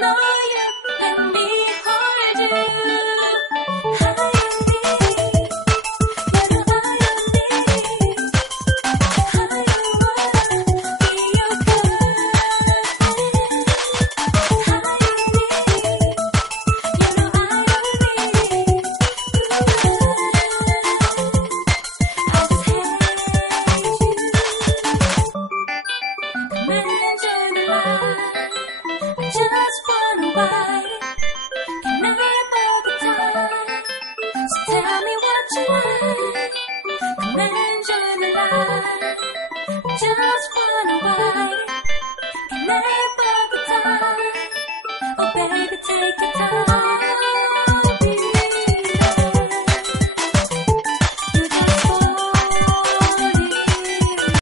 know you, let me hold you. 하얀 여름 하얀 just wanna ride and never the time. So tell me what you like. Come and enjoy the life. Just wanna ride.